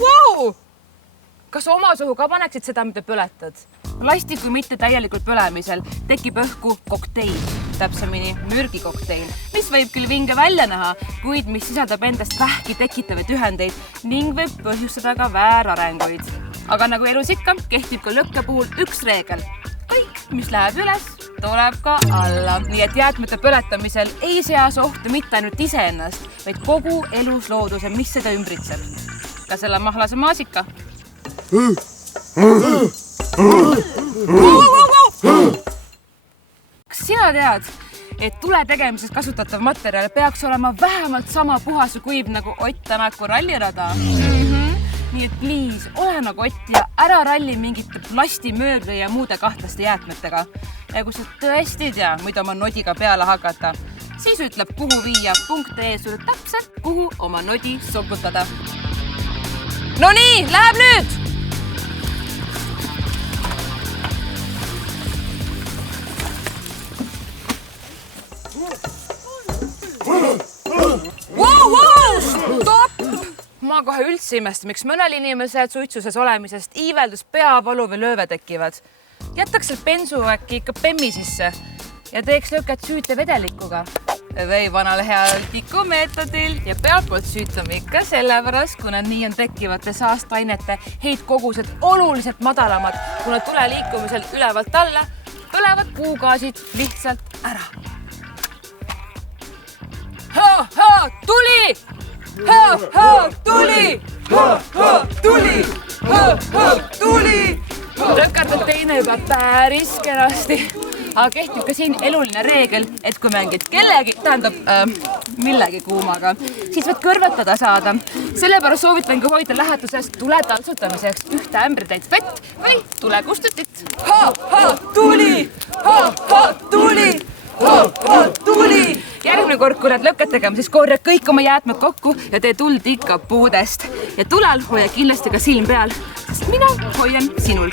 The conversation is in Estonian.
Wow! Kas oma suhu ka paneksid seda, mida põletad? Plastiku mitte täielikult põlemisel tekib õhku kokteil, täpsemini mürgikokteil, mis võib küll vinge välja näha, kuid mis sisaldab endast vähki tekitavaid ühendeid ning võib põhjustada ka väärarenguid. Aga nagu elus ikka, kehtib ka lõkke puhul üks reegel. Kõik, mis läheb üles, tuleb ka alla. Nii et jäätmete põletamisel ei seas ohtu mitte ainult iseennast, vaid kogu eluslooduse, mis seda ümbritseb. Ka selle mahlase maasika. Kas sina tead, et tule tegemises kasutatav materjal peaks olema vähemalt sama puhas ja kuiv nagu Ott Tänaku rallirada? Nii et please, ole nagu Ott ja ära ralli mingite plastimööbli ja muude kahtlaste jäätmetega. Ja kui sa tõesti ei tea, mida oma nodiga peale hakata, siis ütleb kuhu viia .ee sulle täpselt, kuhu oma nodi sokutada. No nii, läheb nüüd! Stopp! Ma kohe üldse imesta, miks mõnel inimesed suitsuses olemisest iiveldus peavalu või lööve tekivad. Jätaks seal bensu äkki ikka PEMi sisse ja teeks lõket süüte vedelikuga. Või vanal heal tikumeetodil ja pealtpoolt süütame ikka sellepärast, kuna nii on tekkivate saastainete heitkogused oluliselt madalamad, kuna tule liikumisel ülevalt alla põlevad puugaasid lihtsalt ära. Tuli! Tuli! Tuli! Lõkardad teine juba päris kenasti. Aga kehtib ka siin eluline reegel, et kui mängid kellegi, millegi kuumaga, siis võid kõrvetada saada. Sellepärast soovitangi hoida lähetuses tule taltsutamiseks ühte ämbritäit vett või tule kustutit. Tuli! Tuli! Tuli! Järgmine kord, kui oled lõket tegema, siis korja kõik oma jäätmed kokku ja tee tuld ikka puudest. Ja tulel hoia kindlasti ka silm peal, sest mina hoian sinul.